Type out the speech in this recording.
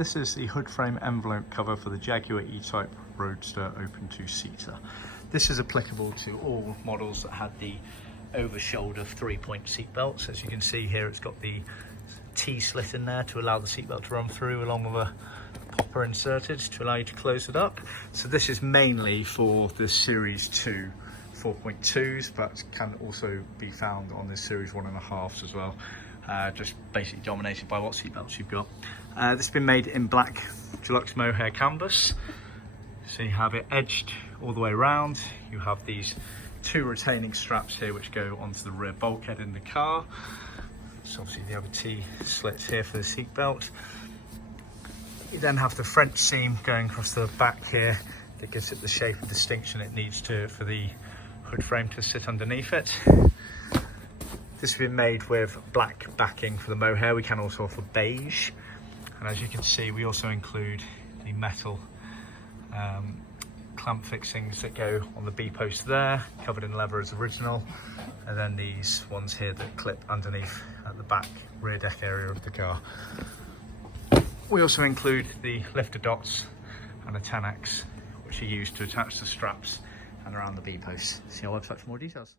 this is the hood frame envelope cover for the Jaguar E-Type Roadster open two-seater. This is applicable to all models that had the over-shoulder 3-point seat belts. As you can see here, it's got the T-slit in there to allow the seatbelt to run through, along with a popper inserted to allow you to close it up. So this is mainly for the Series 2 4.2s, but can also be found on the Series 1.5s as well. Just basically dominated by what seat belts you've got. This has been made in black Deluxe Mohair canvas. So you have it edged all the way around. You have these two retaining straps here which go onto the rear bulkhead in the car. So obviously the other T-slits here for the seat belt. You then have the French seam going across the back here that gives it the shape and distinction it needs to for the hood frame to sit underneath it. This has been made with black backing for the mohair. We can also offer beige. And as you can see, we also include the metal clamp fixings that go on the B-post there, covered in leather as original. And then these ones here that clip underneath at the back rear deck area of the car. We also include the lifter dots and a 10X, which are used to attach the straps and around the B-post. See our website for more details.